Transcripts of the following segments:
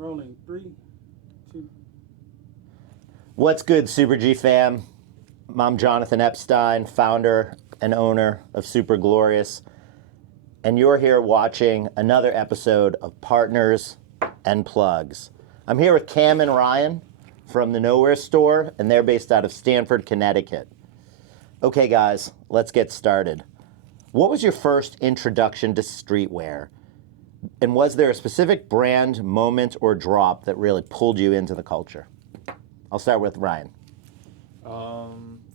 Rolling. 3, 2. What's good, Super G fam? I'm Jonathan Epstein, founder and owner of Super Glorious, and you're here watching another episode of Partners and Plugs. I'm here with Cam and Ryan from the Nowhere store, and they're based out of Stamford, Connecticut. Okay, guys, let's get started. What was your first introduction to streetwear? And was there a specific brand, moment, or drop that really pulled you into the culture? I'll start with Ryan.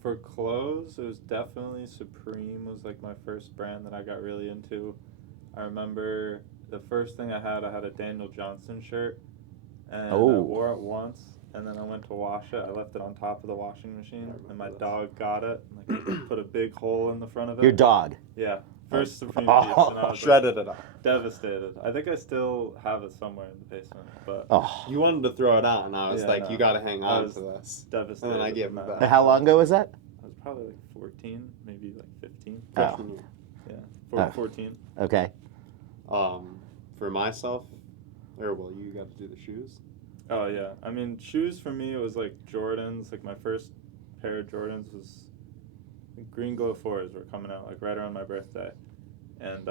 For clothes, it was definitely Supreme was like my first brand that I got really into. I remember the first thing I had a Daniel Johnson shirt, and I wore it once, and then I went to wash it. I left it on top of the washing machine, and my dog got it. Like, put a big hole in the front of it. Your dog? Yeah. First Supreme piece, and I was shredded it up. Devastated. I think I still have it somewhere in the basement, but you wanted to throw it out, and I was you got to hang on to this. Devastated. And then I gave it back. How long ago was that? I was probably like 14, maybe like 15. Oh. Yeah, 14. Okay. For myself, you got to do the shoes. Oh yeah, I mean shoes for me it was like Jordans. Like my first pair of Jordans was Green Glow 4s were coming out like right around my birthday, and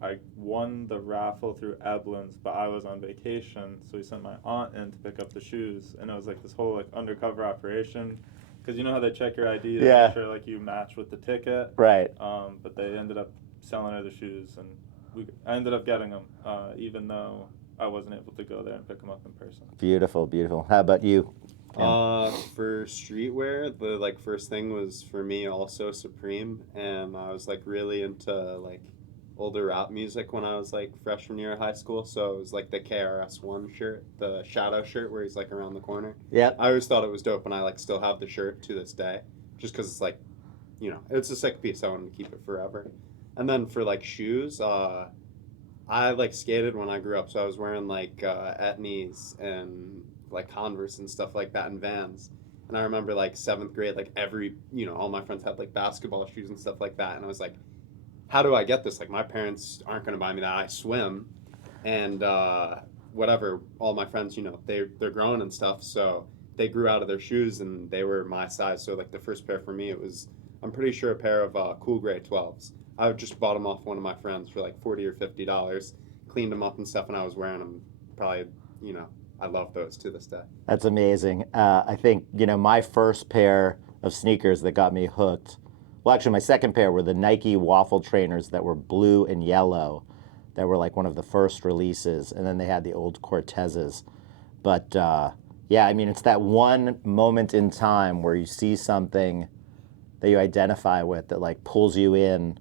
I won the raffle through Eblin's, but I was on vacation, so we sent my aunt in to pick up the shoes, and it was like this whole like undercover operation, because you know how they check your ID to make sure like you match with the ticket, right? But they ended up selling her the shoes, and I ended up getting them, even though I wasn't able to go there and pick them up in person. Beautiful, beautiful. How about you? For streetwear, the first thing was for me also Supreme, and I was really into older rap music when I was freshman year of high school. So it was the KRS-One shirt, the shadow shirt where he's around the corner. Yeah. I always thought it was dope, and I still have the shirt to this day, just because it's it's a sick piece. I wanted to keep it forever. And then for shoes, I skated when I grew up, so I was wearing Etnies and Converse and stuff like that, and Vans. And I remember 7th grade, all my friends had basketball shoes and stuff like that, and I was like, how do I get this? My parents aren't going to buy me that. I swim, and whatever, all my friends, they're growing and stuff, so they grew out of their shoes and they were my size. So the first pair for me, it was, I'm pretty sure, a pair of Cool Gray 12s. I just bought them off one of my friends for $40 or $50, cleaned them up and stuff, and I was wearing them probably, I love those to this day. That's amazing. I think, my first pair of sneakers that got me hooked, well, actually my second pair were the Nike waffle trainers that were blue and yellow, that were one of the first releases, and then they had the old Cortezes. But yeah, I mean, it's that one moment in time where you see something that you identify with that pulls you in,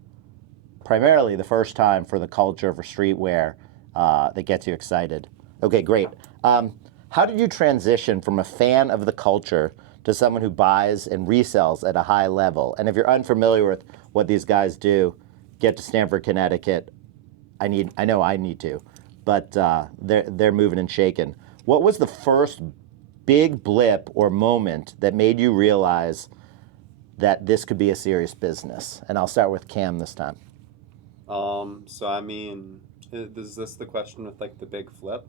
primarily the first time for the culture, for streetwear, that gets you excited. Okay, great. How did you transition from a fan of the culture to someone who buys and resells at a high level? And if you're unfamiliar with what these guys do, get to Stamford, Connecticut. I know I need to, but they're moving and shaking. What was the first big blip or moment that made you realize that this could be a serious business? And I'll start with Cam this time. So I mean, is this the question with the big flip?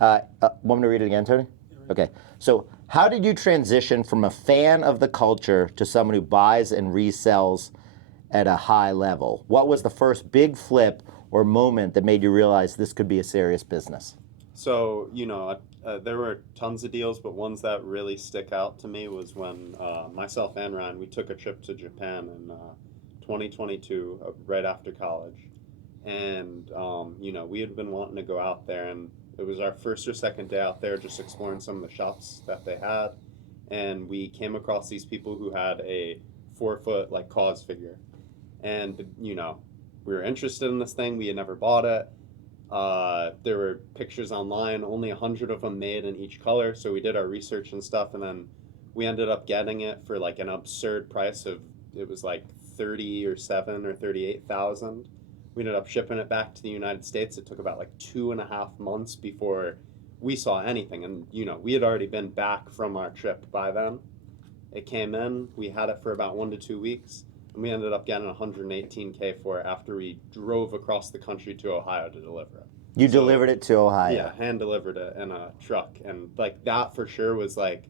Want me to read it again, Tony? Okay. So how did you transition from a fan of the culture to someone who buys and resells at a high level? What was the first big flip or moment that made you realize this could be a serious business? So, there were tons of deals, but ones that really stick out to me was when myself and Ryan, we took a trip to Japan in 2022, right after college. And, we had been wanting to go out there, and it was our first or second day out there just exploring some of the shops that they had. And we came across these people who had a 4-foot KAWS figure. And, we were interested in this thing. We had never bought it. There were pictures online, only 100 of them made in each color. So we did our research and stuff. And then we ended up getting it for an absurd price of, it was 37 or 38,000. We ended up shipping it back to the United States. It took about 2.5 months before we saw anything. And, we had already been back from our trip by then. It came in, we had it for about 1 to 2 weeks, and we ended up getting $118K for it after we drove across the country to Ohio to deliver it. You So, delivered it to Ohio. Yeah, hand delivered it in a truck, and like that for sure was like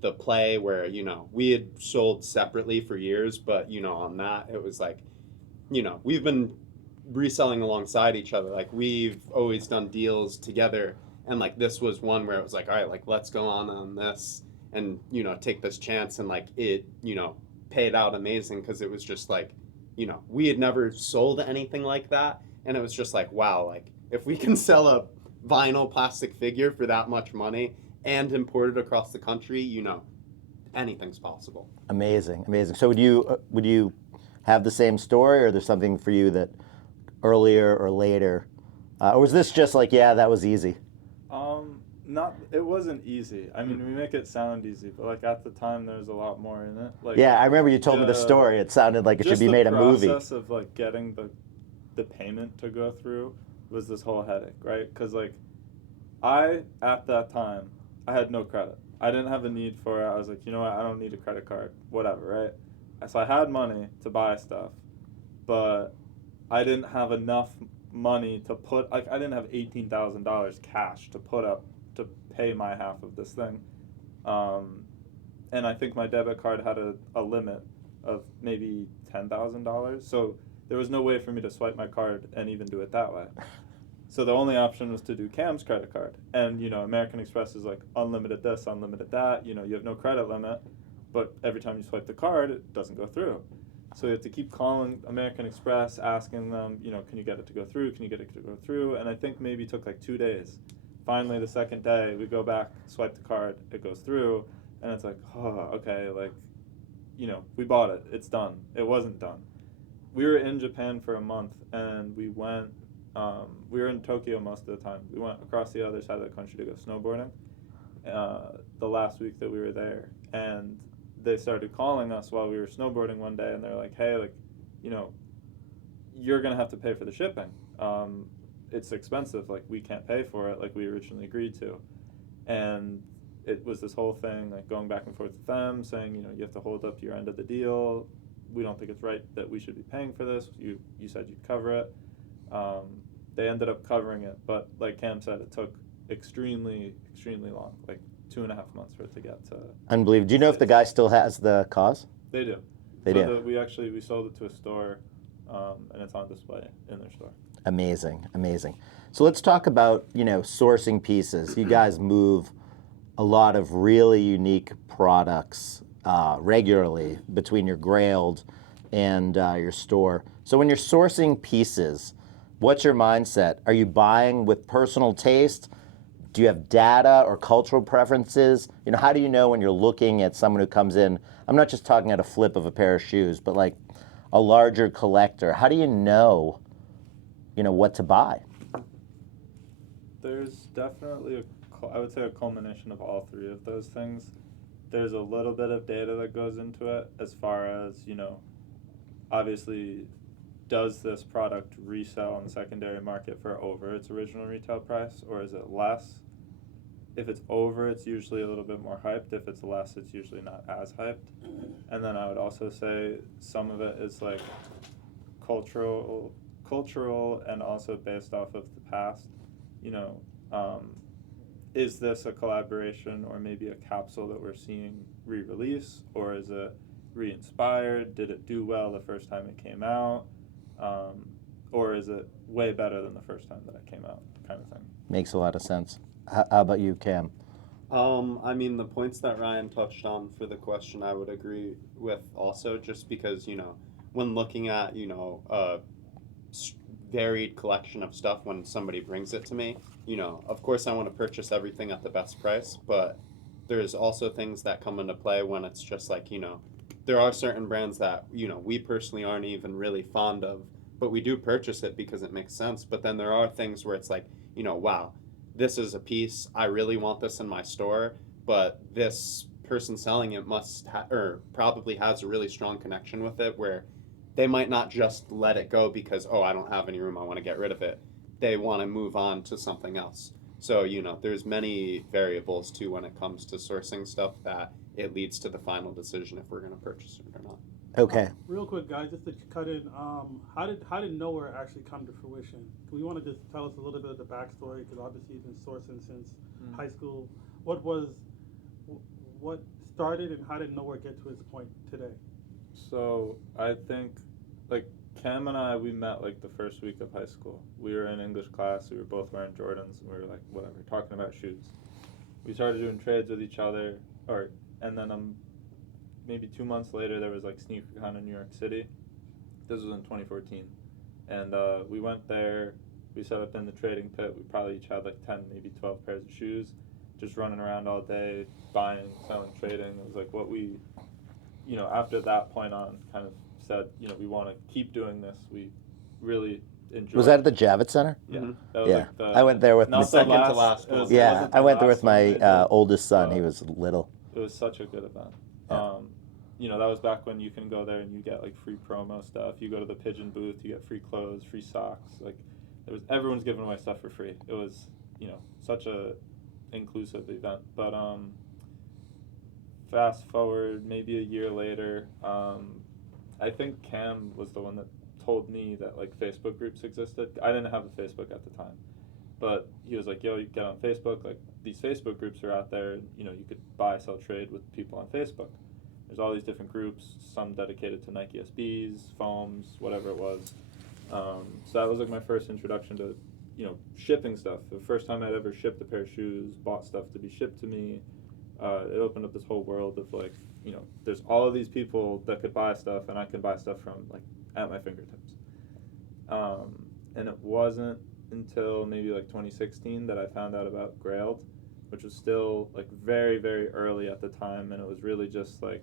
the play where we had sold separately for years, but on that it was like we've been reselling alongside each other. Like we've always done deals together, and like this was one where it was like, all right, like let's go on this and take this chance, and like it paid out amazing because it was just like we had never sold anything like that, and it was just like, wow, like if we can sell a vinyl plastic figure for that much money and import it across the country, anything's possible. Amazing, amazing. So would you have the same story, or there's something for you that earlier or later, or was this just like, yeah, that was easy? Not. It wasn't easy. I mean, we make it sound easy, but like at the time, there's a lot more in it. Like Yeah, I remember you told me the story. It sounded like it should be made a movie. The process of like getting the payment to go through was this whole headache, right? Because like at that time I had no credit. I didn't have a need for it. I was like, you know what? I don't need a credit card. Whatever, right? So I had money to buy stuff, but I didn't have enough money to put. Like I didn't have $18,000 cash to put up to pay my half of this thing, and I think my debit card had a limit of maybe $10,000. So there was no way for me to swipe my card and even do it that way. So the only option was to do Cam's credit card, and American Express is like unlimited this, unlimited that. You have no credit limit, but every time you swipe the card, it doesn't go through. So you have to keep calling American Express, asking them, can you get it to go through? Can you get it to go through? And I think maybe it took like 2 days. Finally, the second day, we go back, swipe the card, it goes through, and it's like, oh, okay, like, we bought it. It's done. It wasn't done. We were in Japan for a month, and we went, we were in Tokyo most of the time. We went across the other side of the country to go snowboarding the last week that we were there. And they started calling us while we were snowboarding one day, and they're like, hey, like, you're going to have to pay for the shipping. It's expensive. Like, we can't pay for it like we originally agreed to. And it was this whole thing, like, going back and forth with them, saying, you have to hold up your end of the deal. We don't think it's right that we should be paying for this. You said you'd cover it. They ended up covering it, but like Cam said, it took extremely, extremely long, like 2.5 months for it to get to. Unbelievable. Do you know if the guy still has the cause? They do. They do. We sold it to a store, and it's on display in their store. Amazing, amazing. So let's talk about sourcing pieces. You guys move a lot of really unique products regularly between your Grailed and your store. So when you're sourcing pieces, what's your mindset? Are you buying with personal taste? Do you have data or cultural preferences? How do you know when you're looking at someone who comes in? I'm not just talking at a flip of a pair of shoes, but like a larger collector. How do you know, what to buy? There's definitely I would say a culmination of all three of those things. There's a little bit of data that goes into it as far as, obviously, does this product resell on the secondary market for over its original retail price, or is it less? If it's over, it's usually a little bit more hyped. If it's less, it's usually not as hyped. And then I would also say some of it is like cultural and also based off of the past. Is this a collaboration or maybe a capsule that we're seeing re-release, or is it re-inspired? Did it do well the first time it came out? Or is it way better than the first time that it came out, kind of thing? Makes a lot of sense. How about you, Cam? I mean, the points that Ryan touched on for the question, I would agree with also, just because, when looking at, a varied collection of stuff, when somebody brings it to me, of course I want to purchase everything at the best price, but there's also things that come into play when it's just like, there are certain brands that, we personally aren't even really fond of, but we do purchase it because it makes sense. But then there are things where it's like, wow, this is a piece, I really want this in my store, but this person selling it or probably has a really strong connection with it, where they might not just let it go because, I don't have any room, I want to get rid of it. They want to move on to something else. So, there's many variables too when it comes to sourcing stuff that it leads to the final decision if we're going to purchase it or not. Okay. Real quick, guys, just to cut in, how did Nowhere actually come to fruition? Do you want to just tell us a little bit of the backstory? Because obviously you've been sourcing since high school. What started and how did Nowhere get to its point today? So I think, like, Cam and I, we met like the first week of high school. We were in English class. We were both wearing Jordans, and we were like, whatever, talking about shoes. We started doing trades with each other, and then maybe 2 months later, there was like SneakerCon in New York City. This was in 2014, and we went there. We set up in the trading pit. We probably each had like 10, maybe 12 pairs of shoes, just running around all day, buying, selling, trading. It was like what we, after that point on, kind of said, we want to keep doing this. We really enjoyed. Was that at the Javits Center? Yeah. Mhm. That was Yeah. like I went there with not my the second to last, last it was- one. it Yeah, wasn't the I went there last with one my we did, oldest son. He but was little. It was such a good event. Yeah. That was back when you can go there and you get like free promo stuff. You go to the Pigeon booth, you get free clothes, free socks. Like everyone's giving away stuff for free. It was, such a inclusive event. But fast forward maybe a year later, I think Cam was the one that told me that like Facebook groups existed. I didn't have a Facebook at the time, but he was like, yo, you get on Facebook, like these Facebook groups are out there, you could buy, sell, trade with people on Facebook. There's all these different groups, some dedicated to Nike SBs, foams, whatever it was. So that was like my first introduction to, shipping stuff. The first time I'd ever shipped a pair of shoes, bought stuff to be shipped to me. It opened up this whole world of like, there's all of these people that could buy stuff, and I can buy stuff from like at my fingertips. And it wasn't until maybe like 2016 that I found out about Grailed, which was still like very, very early at the time, and it was really just like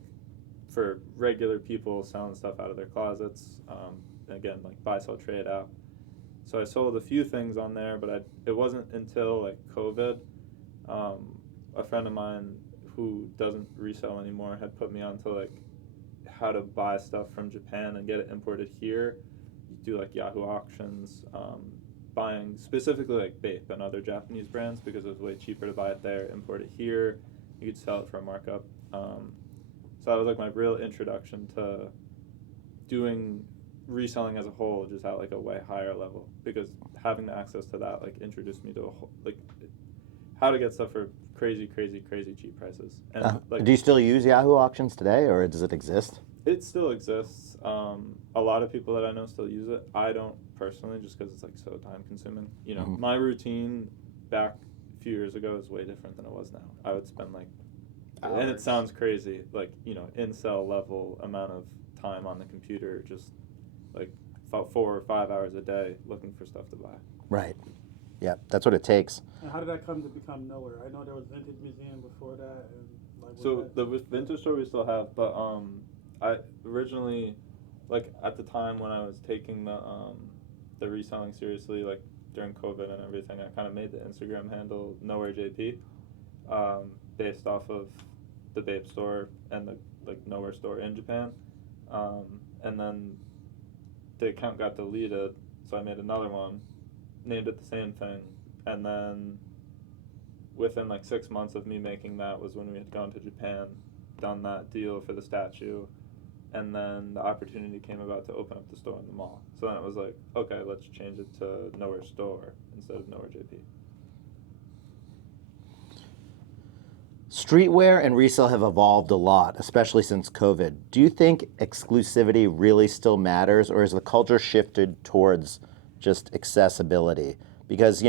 for regular people selling stuff out of their closets. Again, like buy, sell, trade app. So I sold a few things on there, but it wasn't until like COVID, a friend of mine who doesn't resell anymore had put me onto like how to buy stuff from Japan and get it imported here. You do like Yahoo auctions, buying specifically like Bape and other Japanese brands because it was way cheaper to buy it there, import it here. You could sell it for a markup. So that was like my real introduction to doing reselling as a whole, just at like a way higher level, because having the access to that like introduced me to a whole, like how to get stuff for crazy cheap prices. And like, do you still use Yahoo auctions today, or does it exist? it still exists. A lot of people that I know still use it. I don't personally, just because it's like so time consuming. My routine back a few years ago is way different than it was now. I would spend like, and it sounds crazy, like incel level amount of time on the computer, just like 4 or 5 hours a day looking for stuff to buy. Right. Yeah, that's what it takes. And how did that come to become Nowhere? I know there was Vintage Museum before that, and like. So the vintage store we still have, but I originally, like at the time when I was taking the reselling seriously, like during COVID and everything, I kind of made the Instagram handle Nowhere JP, based off of the Bape store and the like Nowhere store in Japan, and then the account got deleted, so I made another one, named it the same thing, and then within like 6 months of me making that was when we had gone to Japan, done that deal for the statue, and then the opportunity came about to open up the store in the mall. So then it was like, okay, let's change it to Nowhere Store instead of Nowhere JP. Streetwear and resale have evolved a lot, especially since COVID. Do you think exclusivity really still matters, or has the culture shifted towards just accessibility? Because,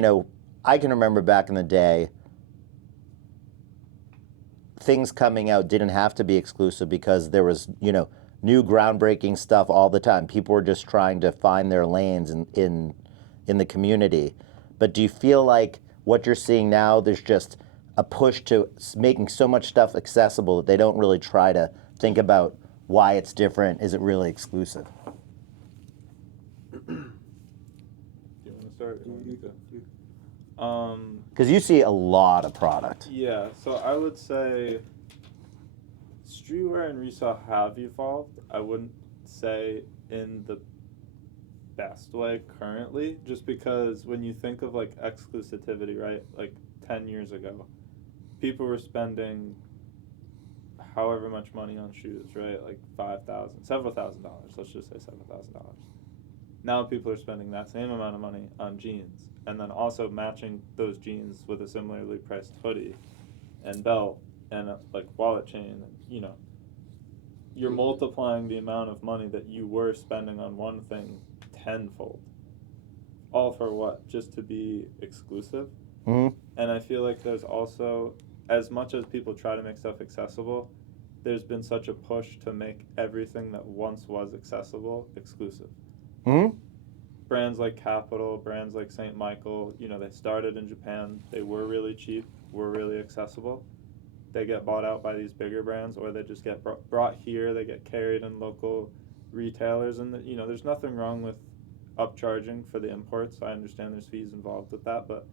I can remember back in the day, things coming out didn't have to be exclusive because there was, new groundbreaking stuff all the time. People were just trying to find their lanes in the community. But do you feel like what you're seeing now, there's just a push to making so much stuff accessible that they don't really try to think about why it's different? Is it really exclusive? Do you want to start? Because you see a lot of product. Yeah, so I would say streetwear and resale have evolved. I wouldn't say in the best way currently, just because when you think of like exclusivity, right, like 10 years ago, people were spending however much money on shoes, right? Like several thousand dollars. Let's just say $7,000. Now people are spending that same amount of money on jeans, and then also matching those jeans with a similarly priced hoodie and belt and like wallet chain. You're multiplying the amount of money that you were spending on one thing tenfold. All for what? Just to be exclusive. Mm-hmm. And I feel like there's also, as much as people try to make stuff accessible, there's been such a push to make everything that once was accessible exclusive. Mm-hmm. Brands like Capital, brands like St. Michael, they started in Japan. They were really cheap, were really accessible. They get bought out by these bigger brands, or they just get brought here. They get carried in local retailers, and there's nothing wrong with upcharging for the imports. I understand there's fees involved with that, but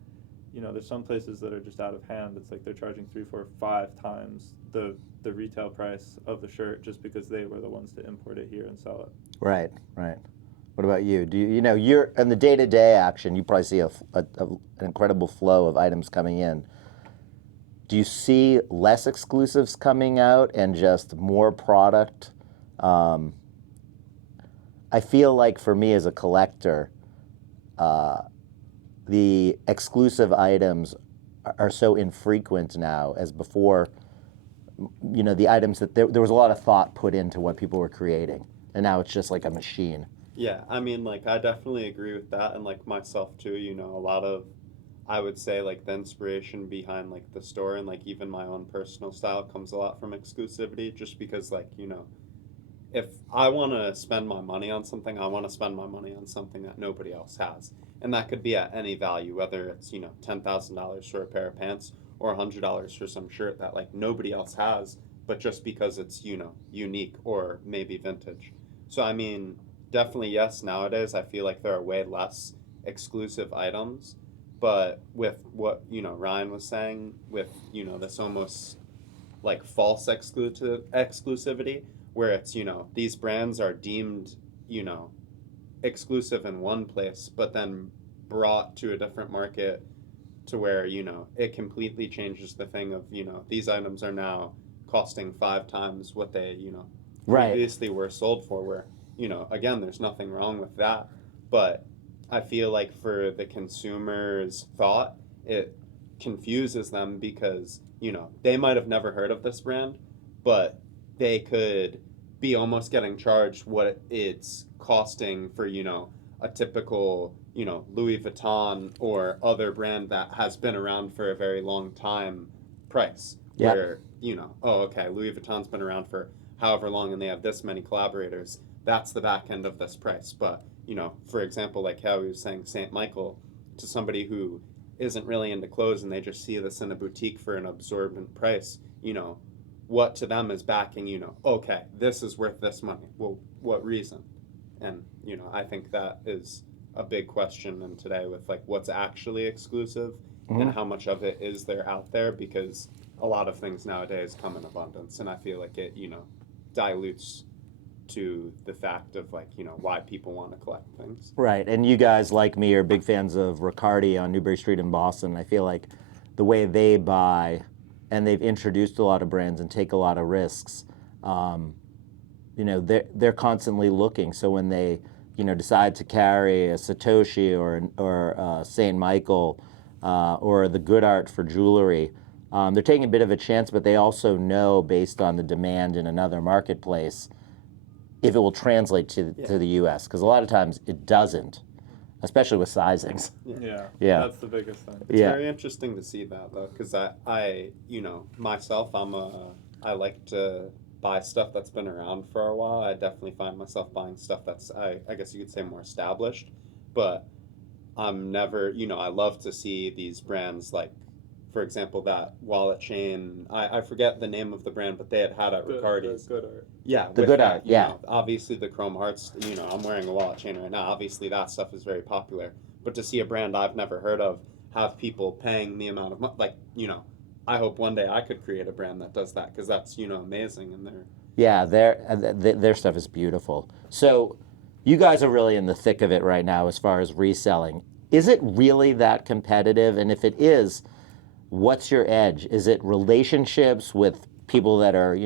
there's some places that are just out of hand. It's like they're charging 3, 4, 5 times the retail price of the shirt just because they were the ones to import it here and sell it. Right. What about you? Do you're in the day-to-day action? You probably see an incredible flow of items coming in. Do you see less exclusives coming out and just more product? I feel like for me as a collector, the exclusive items are so infrequent now as before. The items that there was a lot of thought put into what people were creating, and now it's just like a machine. Yeah, I mean, like, I definitely agree with that, and like myself too. A lot of, I would say, like, the inspiration behind like the store and like even my own personal style comes a lot from exclusivity, just because like if I want to spend my money on something, I want to spend my money on something that nobody else has. And that could be at any value, whether it's, $10,000 for a pair of pants or $100 for some shirt that like nobody else has, but just because it's, unique or maybe vintage. So, I mean, definitely, yes, nowadays I feel like there are way less exclusive items, but with what, Ryan was saying, with, this almost like false exclusivity, where it's, these brands are deemed, exclusive in one place, but then brought to a different market to where, it completely changes the thing of, these items are now costing 5 times what they, Right. previously were sold for, where, again, there's nothing wrong with that. But I feel like for the consumer's thought, it confuses them because, they might have never heard of this brand, but they could be almost getting charged what it's costing for, a typical, Louis Vuitton or other brand that has been around for a very long time price. Yep. Where, oh, okay, Louis Vuitton's been around for however long and they have this many collaborators. That's the back end of this price. But, for example, like how he was saying St. Michael, to somebody who isn't really into clothes and they just see this in a boutique for an absorbent price, what to them is backing, okay, this is worth this money. Well, what reason? And, I think that is a big question in today with like what's actually exclusive and how much of it is there out there, because a lot of things nowadays come in abundance, and I feel like it, dilutes to the fact of like, why people want to collect things. Right, and you guys, like me, are big fans of Riccardi on Newbury Street in Boston. I feel like the way they buy, and they've introduced a lot of brands and take a lot of risks, they're constantly looking. So when they, decide to carry a Satoshi or St. Michael or the Good Art for jewelry, they're taking a bit of a chance, but they also know, based on the demand in another marketplace, if it will translate to the U.S. Because a lot of times it doesn't, especially with sizings. Yeah. Yeah. That's the biggest thing. It's very interesting to see that though, because I myself, I like to buy stuff that's been around for a while. I definitely find myself buying stuff that's I guess you could say more established, but I'm never, I love to see these brands like, for example, that wallet chain. I forget the name of the brand, but they had at Riccardi's. Good Art. Yeah, The Good Art, yeah. Obviously, the chrome hearts. I'm wearing a wallet chain right now. Obviously, that stuff is very popular. But to see a brand I've never heard of have people paying the amount of money, like, I hope one day I could create a brand that does that, because that's amazing, and their stuff is beautiful. So, you guys are really in the thick of it right now as far as reselling. Is it really that competitive? And if it is, what's your edge? Is it relationships with people that are,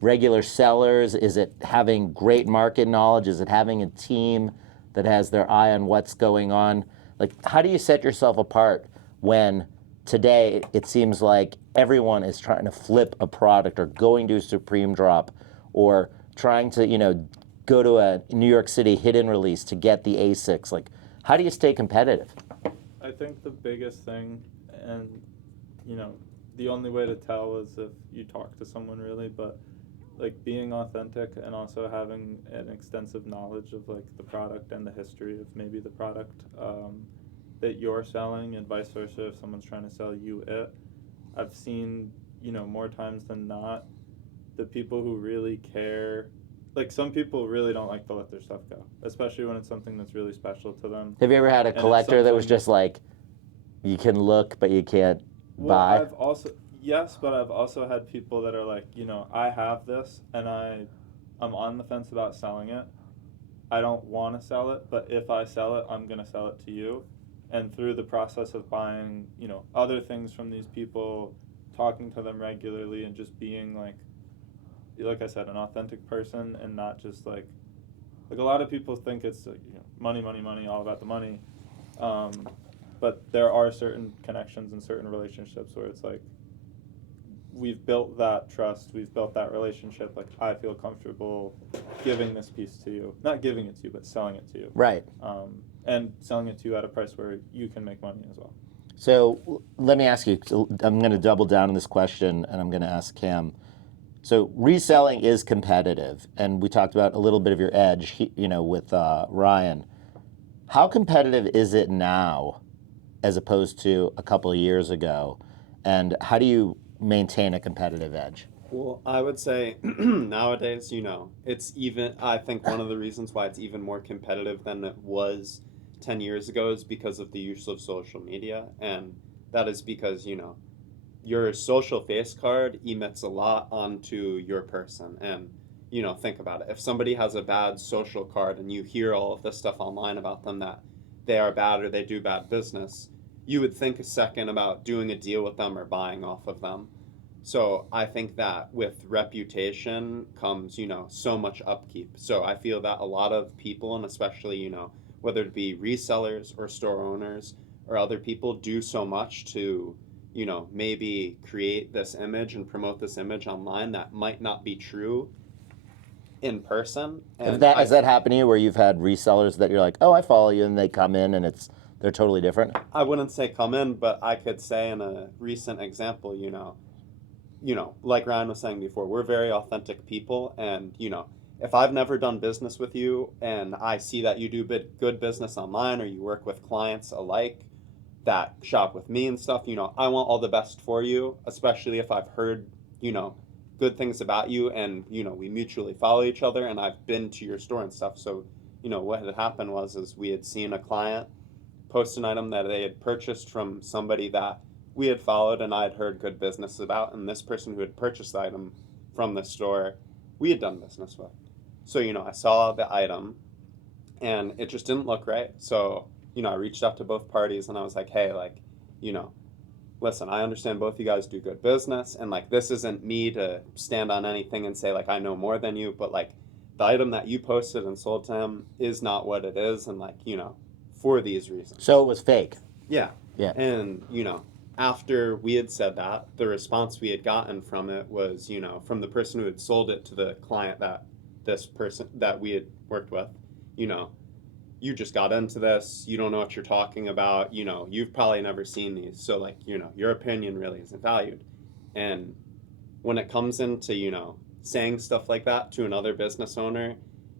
regular sellers? Is it having great market knowledge? Is it having a team that has their eye on what's going on? Like, how do you set yourself apart when today it seems like everyone is trying to flip a product or going to a Supreme drop or trying to, go to a New York City hidden release to get the ASICs? Like, how do you stay competitive? I think the biggest thing, and the only way to tell is if you talk to someone really, but like being authentic and also having an extensive knowledge of like the product and the history of maybe the product that you're selling, and vice versa if someone's trying to sell you it. I've seen, more times than not, the people who really care, like some people really don't like to let their stuff go, especially when it's something that's really special to them. Have you ever had a And it's collector that was something- just like, you can look, but you can't Well, buy? Yes, but I've also had people that are like, I have this and I'm on the fence about selling it. I don't want to sell it, but if I sell it, I'm going to sell it to you. And through the process of buying, other things from these people, talking to them regularly and just being like I said, an authentic person and not just like a lot of people think it's money, money, money, all about the money. But there are certain connections and certain relationships where it's like, we've built that trust, we've built that relationship, like I feel comfortable giving this piece to you. Not giving it to you, but selling it to you. Right. And selling it to you at a price where you can make money as well. So let me ask you, I'm going to double down on this question and I'm going to ask Cam. So reselling is competitive, and we talked about a little bit of your edge, with Ryan. How competitive is it now as opposed to a couple of years ago? And how do you maintain a competitive edge? Well, I would say nowadays, it's even, I think one of the reasons why it's even more competitive than it was 10 years ago is because of the use of social media. And that is because, your social face card emits a lot onto your person. And, think about it. If somebody has a bad social card and you hear all of this stuff online about them, that they are bad or they do bad business, you would think a second about doing a deal with them or buying off of them. So I think that with reputation comes, so much upkeep. So I feel that a lot of people, and especially, whether it be resellers or store owners or other people, do so much to, maybe create this image and promote this image online that might not be true in person. And Has that happened to you where you've had resellers that you're like, oh, I follow you, and they come in and they're totally different? I wouldn't say come in, but I could say in a recent example, like Ryan was saying before, we're very authentic people, and if I've never done business with you and I see that you do good business online or you work with clients alike that shop with me and stuff, I want all the best for you, especially if I've heard, good things about you and, we mutually follow each other and I've been to your store and stuff. So, what had happened was we had seen a client post an item that they had purchased from somebody that we had followed and I had heard good business about, and this person who had purchased the item from the store we had done business with. So, I saw the item and it just didn't look right. So, I reached out to both parties and I was like, hey, listen, I understand both you guys do good business, and this isn't me to stand on anything and say I know more than you, but the item that you posted and sold to him is not what it is, and for these reasons. So it was fake. Yeah. Yeah. And, after we had said that, the response we had gotten from it was, from the person who had sold it to the client that we had worked with, you just got into this, you don't know what you're talking about, you've probably never seen these, so your opinion really isn't valued. And when it comes into, saying stuff like that to another business owner,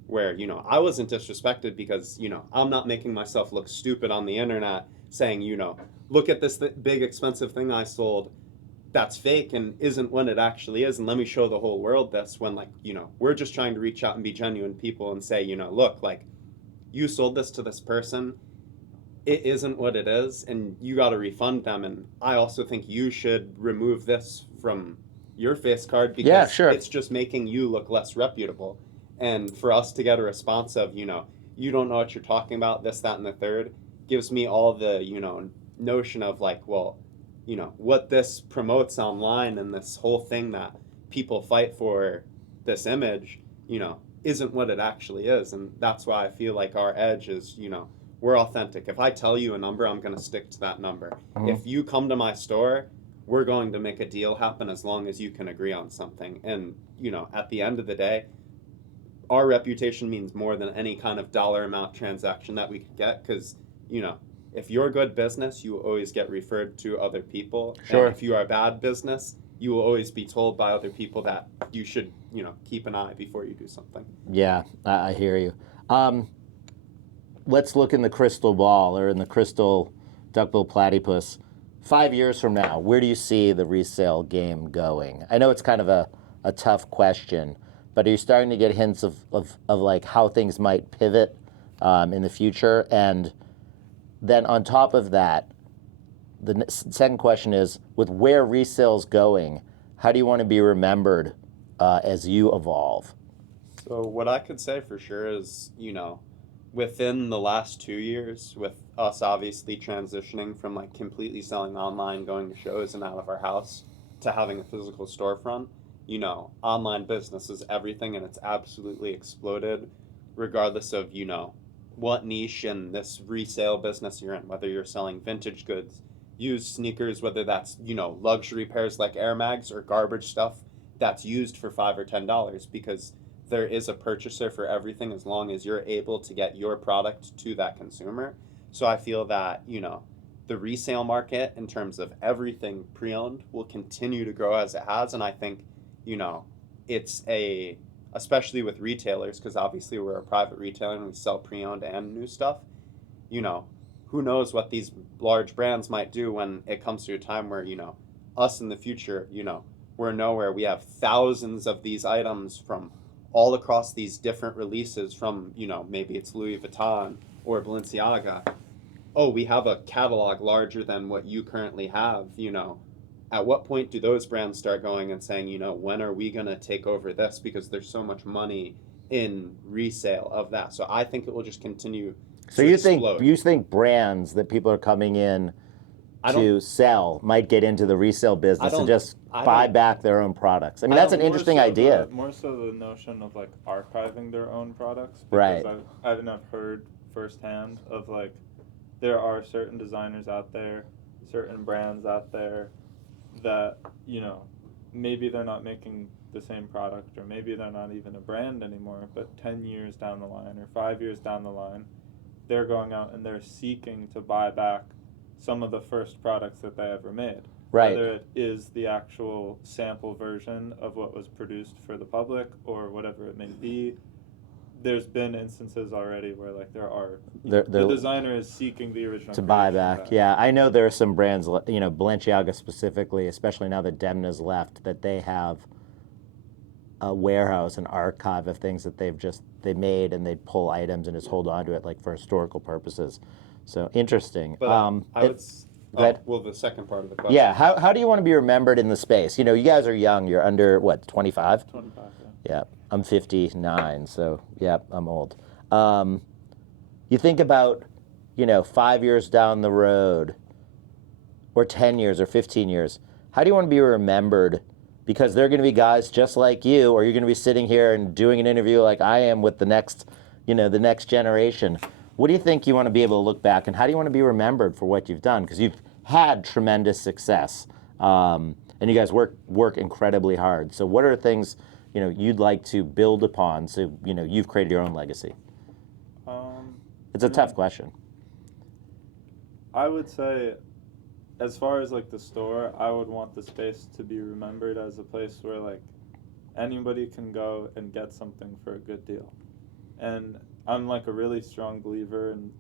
where, I wasn't disrespected because, I'm not making myself look stupid on the internet saying, look at this big expensive thing I sold that's fake and isn't what it actually is, and let me show the whole world this, when we're just trying to reach out and be genuine people and say, look, you sold this to this person, it isn't what it is, and you got to refund them, and I also think you should remove this from your face card because it's just making you look less reputable. And for us to get a response of, you don't know what you're talking about, this, that, and the third, gives me all the, notion of what this promotes online and this whole thing that people fight for this image, isn't what it actually is. And that's why I feel like our edge is, we're authentic. If I tell you a number, I'm going to stick to that number. If you come to my store, we're going to make a deal happen as long as you can agree on something. And, at the end of the day, our reputation means more than any kind of dollar amount transaction that we could get, because, if you're good business, you will always get referred to other people. Sure. And if you are bad business, you will always be told by other people that you should, keep an eye before you do something. Yeah, I hear you. Let's look in the crystal ball, or in the crystal duckbill platypus. 5 years from now, where do you see the resale game going? I know it's kind of a tough question, but are you starting to get hints of like how things might pivot in the future? And then on top of that, the second question is, with where resale's going, how do you want to be remembered as you evolve? So what I could say for sure is, within the last 2 years, with us obviously transitioning from like completely selling online, going to shows and out of our house, to having a physical storefront, online business is everything, and it's absolutely exploded, regardless of, what niche in this resale business you're in, whether you're selling vintage goods, used sneakers, whether that's, luxury pairs like Air Mags, or garbage stuff that's used for $5 or $10, because there is a purchaser for everything as long as you're able to get your product to that consumer. So I feel that, the resale market in terms of everything pre-owned will continue to grow as it has. And I think, it's especially with retailers, because obviously we're a private retailer and we sell pre-owned and new stuff, who knows what these large brands might do when it comes to a time where, us in the future, we're nowhere. We have thousands of these items from all across these different releases from, maybe it's Louis Vuitton or Balenciaga. Oh, we have a catalog larger than what you currently have, At what point do those brands start going and saying, when are we going to take over this? Because there's so much money in resale of that. So I think it will just continue So to you explode. think brands that people are coming in to sell might get into the resale business and just buy back their own products? I mean, that's an interesting idea. More so the notion of like archiving their own products. Right. Because I've heard firsthand of like, there are certain designers out there, certain brands out there that, maybe they're not making the same product, or maybe they're not even a brand anymore, but 10 years down the line or 5 years down the line, they're going out and they're seeking to buy back some of the first products that they ever made. Right. Whether it is the actual sample version of what was produced for the public or whatever it may be. There's been instances already where like the designer is seeking the original to buy creation back. Yeah, I know there are some brands, Balenciaga specifically, especially now that Demna's left, that they have a warehouse, an archive of things that they made, and they'd pull items and just hold on to it like for historical purposes. So interesting. But the second part of the question. Yeah, how do you want to be remembered in the space? You guys are young. You're under, what, 25? 25, yeah. Yeah, I'm 59, so yeah, I'm old. You think about, 5 years down the road, or 10 years or 15 years, how do you want to be remembered? Because there are going to be guys just like you, or you're going to be sitting here and doing an interview like I am with the next generation. What do you think you want to be able to look back, and how do you want to be remembered for what you've done? Because you've had tremendous success, and you guys work incredibly hard. So what are things you'd like to build upon, so you've created your own legacy? It's a tough question. I would say, as far as like the store, I would want the space to be remembered as a place where like anybody can go and get something for a good deal. And I'm like a really strong believer in,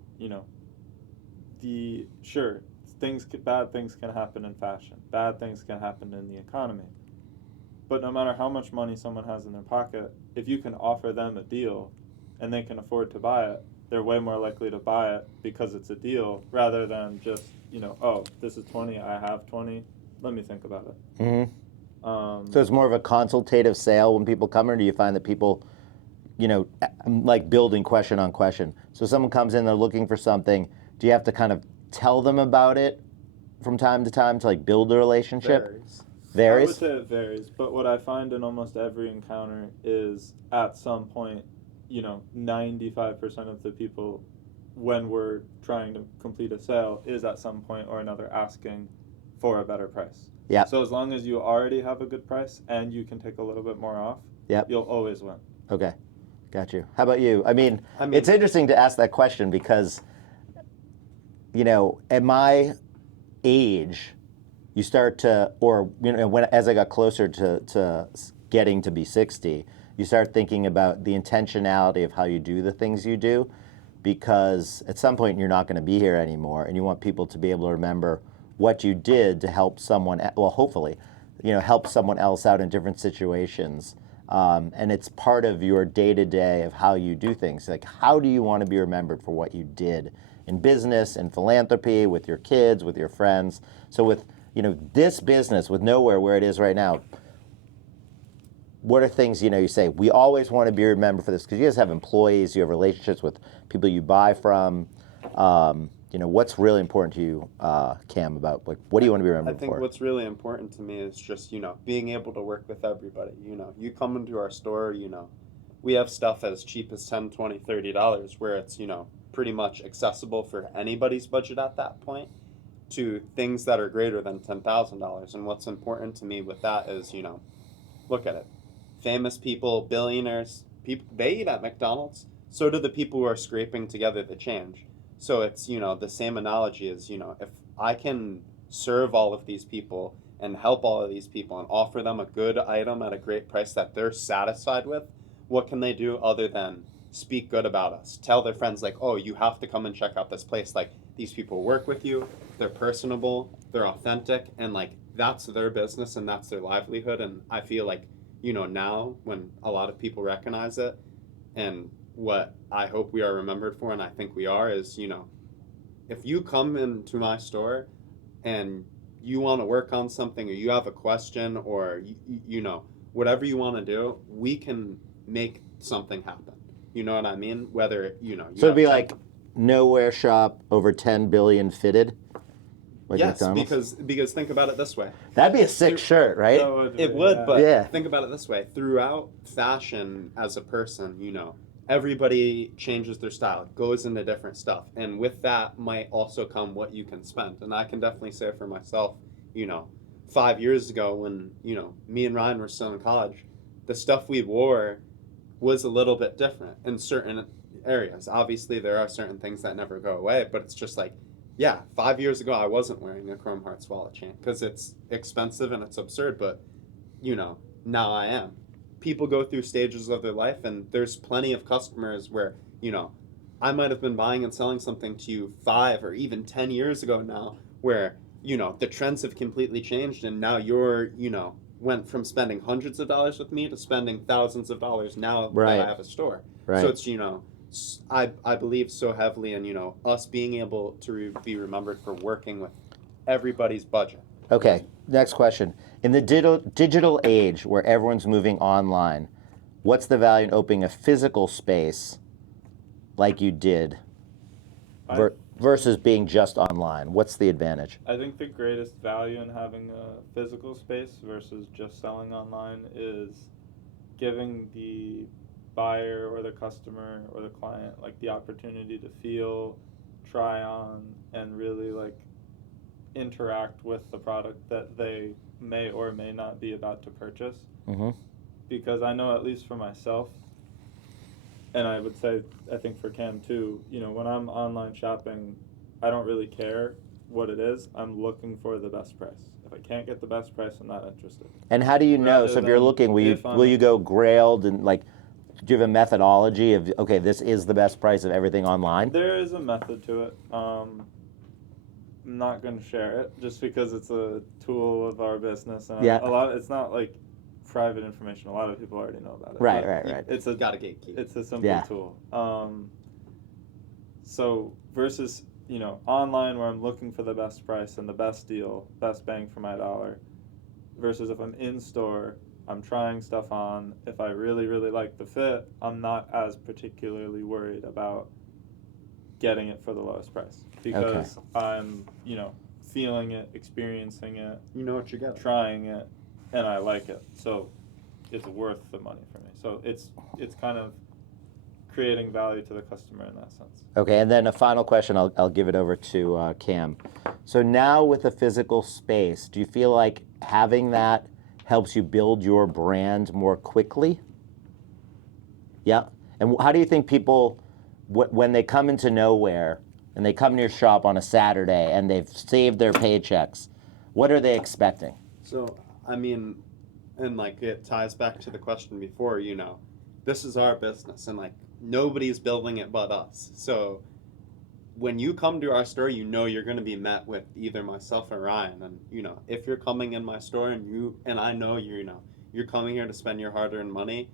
bad things can happen in fashion. Bad things can happen in the economy. But no matter how much money someone has in their pocket, if you can offer them a deal and they can afford to buy it, they're way more likely to buy it because it's a deal, rather than just, oh, this is 20, I have 20, let me think about it. Mm-hmm. So it's more of a consultative sale when people come in, or do you find that people, like building question on question? So someone comes in, they're looking for something, do you have to kind of tell them about it from time to time to like build a relationship? I would Varies? say it varies, but what I find in almost every encounter is at some point, 95% of the people, when we're trying to complete a sale, is at some point or another asking for a better price. Yep. So as long as you already have a good price and you can take a little bit more off, Yep. you'll always win. Okay. Got you. How about you? I mean, it's interesting to ask that question because, at my age, you start to, or as I got closer to getting to be 60, you start thinking about the intentionality of how you do the things you do, because at some point you're not going to be here anymore, and you want people to be able to remember what you did to help someone. Well, hopefully, help someone else out in different situations. And it's part of your day-to-day of how you do things. Like, how do you want to be remembered for what you did in business, in philanthropy, with your kids, with your friends? So with this business, with Nowhere where it is right now, what are things you say we always want to be remembered for this? Because you guys have employees, you have relationships with people you buy from. What's really important to you, Cam, about what do you want to be remembered for? I think what's really important to me is just, being able to work with everybody. You come into our store, we have stuff as cheap as $10, $20, $30 where it's, pretty much accessible for anybody's budget at that point, to things that are greater than $10,000. And what's important to me with that is, look at it. Famous people, billionaires, people, they eat at McDonald's. So do the people who are scraping together the change. So it's, the same analogy is, if I can serve all of these people and help all of these people and offer them a good item at a great price that they're satisfied with, what can they do other than speak good about us? Tell their friends, like, oh, you have to come and check out this place. Like, these people work with you, they're personable, they're authentic, and like, that's their business and that's their livelihood. And I feel like, now when a lot of people recognize it, and what I hope we are remembered for, and I think we are, is, if you come into my store and you want to work on something, or you have a question, or, whatever you want to do, we can make something happen. You know what I mean? Whether, so it'd be like Nowhere shop over 10 billion fitted? Like yes, McDonald's? because think about it this way. That'd be a sick shirt, right? It would, yeah. but Yeah. think about it this way. Throughout fashion as a person, everybody changes their style, goes into different stuff. And with that might also come what you can spend. And I can definitely say for myself, 5 years ago when, me and Ryan were still in college, the stuff we wore was a little bit different in certain areas. Obviously, there are certain things that never go away, but it's just like, yeah, 5 years ago, I wasn't wearing a Chrome Hearts wallet chain because it's expensive and it's absurd, but, now I am. People go through stages of their life, and there's plenty of customers where, I might have been buying and selling something to you 5 or even 10 years ago now, where, the trends have completely changed, and now you're, went from spending hundreds of dollars with me to spending thousands of dollars now Right. that I have a store. Right. So it's, I believe so heavily in, us being able to be remembered for working with everybody's budget. Okay, next question. In the digital age where everyone's moving online, what's the value in opening a physical space like you did versus being just online? What's the advantage? I think the greatest value in having a physical space versus just selling online is giving the buyer or the customer or the client like the opportunity to feel, try on, and really like interact with the product that they may or may not be about to purchase. Mm-hmm. Because I know, at least for myself, and I would say I think for Cam too, when I'm online shopping, I don't really care what it is. I'm looking for the best price. If I can't get the best price, I'm not interested. And how do you know? Rather So if you're than looking, if will you go grailed and like, do you have a methodology of, okay, this is the best price of everything online? There is a method to it. I'm not going to share it just because it's a tool of our business, and Yeah. it's not like private information. A lot of people already know about it. Right, but right. It's a Got a gatekeep. It's a simple Yeah. tool. So versus online where I'm looking for the best price and the best deal, best bang for my dollar, versus if I'm in store, I'm trying stuff on. If I really, really like the fit, I'm not as particularly worried about getting it for the lowest price because I'm, feeling it, experiencing it, You know what you get. trying it, and I like it, so it's worth the money for me. So it's kind of creating value to the customer in that sense. Okay, and then a final question, I'll give it over to Cam. So now with a physical space, do you feel like having that helps you build your brand more quickly? Yeah, and how do you think people, when they come into Nowhere and they come to your shop on a Saturday and they've saved their paychecks, what are they expecting? So, I mean, and like it ties back to the question before, you know, this is our business and like nobody's building it but us. So when you come to our store, you know you're going to be met with either myself or Ryan. And, you know, if you're coming in my store and I know you're coming here to spend your hard-earned money,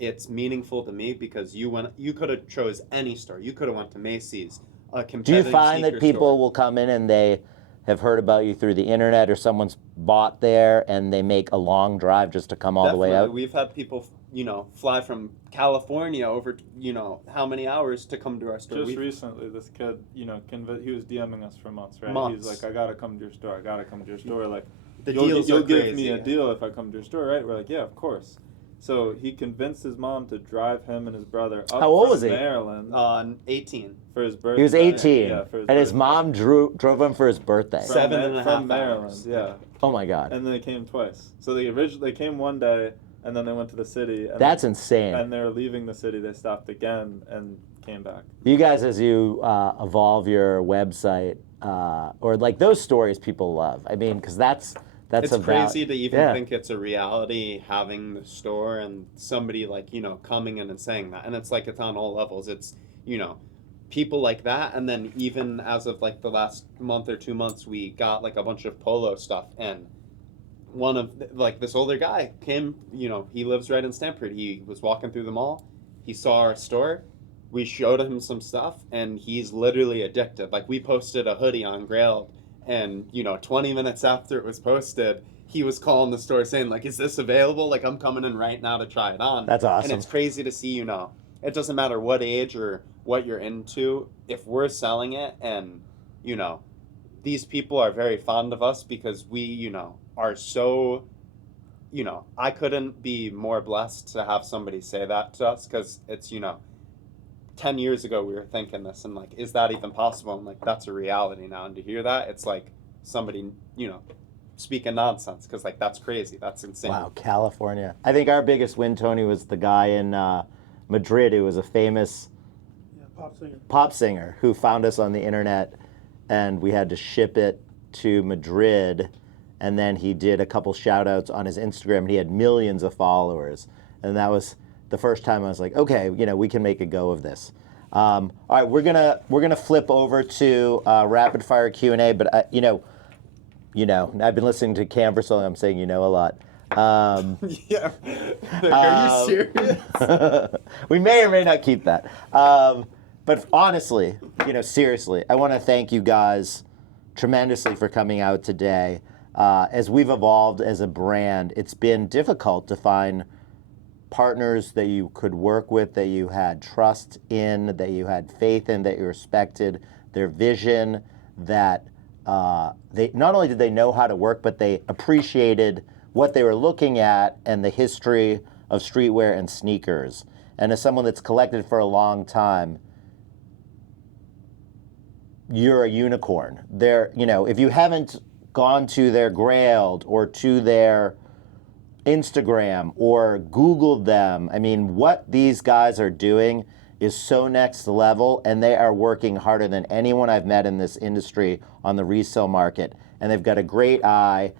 it's meaningful to me because you could have chose any store. You could have went to Macy's, a Do you competitive find that sneaker people store. will come in and they have heard about you through the internet or someone's bought there and they make a long drive just to come all the way Definitely. out? We've had people, you know, fly from California over, you know, how many hours to come to our store. Just recently, this kid, you know, he was DMing us for months, right? Months. He's like, I gotta come to your store. I gotta come to your store. Like, The you'll deals are give crazy. me a deal if I come to your store, right? We're like, yeah, of course. So he convinced his mom to drive him and his brother up How old from was he? Maryland 18. for his birthday. He was 18, Yeah, for his and his birthday. mom drove him for his birthday. From 7.5 from Maryland, hours. yeah. Oh my God, And then they came twice. So they came one day, and then they went to the city. And that's insane. And they were leaving the city. They stopped again and came back. You guys, as you evolve your website, or like those stories people love. I mean, because that's It's about, crazy to even yeah. think it's a reality having the store and somebody like, you know, coming in and saying that. And it's like it's on all levels. It's, you know, people like that. And then even as of like the last month or 2 months, we got like a bunch of polo stuff. And one of like this older guy came, you know, he lives right in Stamford. He was walking through the mall. He saw our store. We showed him some stuff and he's literally addicted. Like we posted a hoodie on Grailed. And, you know, 20 minutes after it was posted, he was calling the store saying, like, is this available? Like, I'm coming in right now to try it on. That's awesome. And it's crazy to see, you know, it doesn't matter what age or what you're into. If we're selling it and, you know, these people are very fond of us because we, you know, are so, you know, I couldn't be more blessed to have somebody say that to us because it's, you know, 10 years ago we were thinking this and like is that even possible and like that's a reality now and to hear that it's like somebody, you know, speaking nonsense because like that's crazy, that's insane. Wow, California. I think our biggest win, Tony, was the guy in Madrid who was a famous pop singer who found us on the internet and we had to ship it to Madrid, and then he did a couple shout outs on his Instagram and he had millions of followers, and that was the first time I was like, okay, you know, we can make a go of this. All right, we're gonna flip over to rapid fire Q&A, but you know, I've been listening to Cam for so long. I'm saying you know a lot. Yeah. Are you serious? We may or may not keep that. But honestly, you know, seriously, I want to thank you guys tremendously for coming out today. As we've evolved as a brand, it's been difficult to find partners that you could work with, that you had trust in, that you had faith in, that you respected their vision, that they not only did they know how to work, but they appreciated what they were looking at and the history of streetwear and sneakers. And as someone that's collected for a long time, you're a unicorn. They're, you know, if you haven't gone to their Grailed or to their Instagram or Googled them, I mean, what these guys are doing is so next level, and they are working harder than anyone I've met in this industry on the resale market. And they've got a great eye,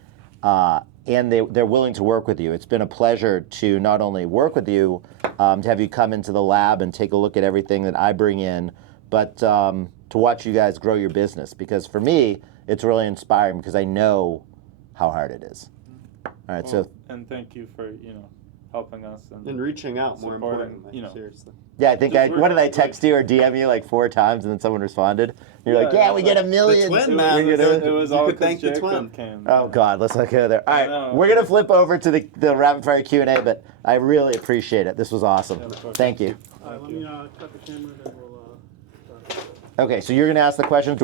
and they're willing to work with you. It's been a pleasure to not only work with you, to have you come into the lab and take a look at everything that I bring in, but to watch you guys grow your business. Because for me, it's really inspiring because I know how hard it is. All right, Well, and thank you for, you know, helping us And reaching out, more supporting, importantly, you know. seriously. yeah, I think what did I text you or DM you like 4 times and then someone responded? And you're like, yeah, we get a million. The twin, man. It was You all could 'cause thank the Jacob twin. came. Oh God, let's not go there. All I right, know. we're gonna flip over to the rapid fire Q&A, but I really appreciate it. This was awesome. Yeah, of course. Thank you. All right, let me cut the camera, then we'll start. Okay, so you're gonna ask the questions.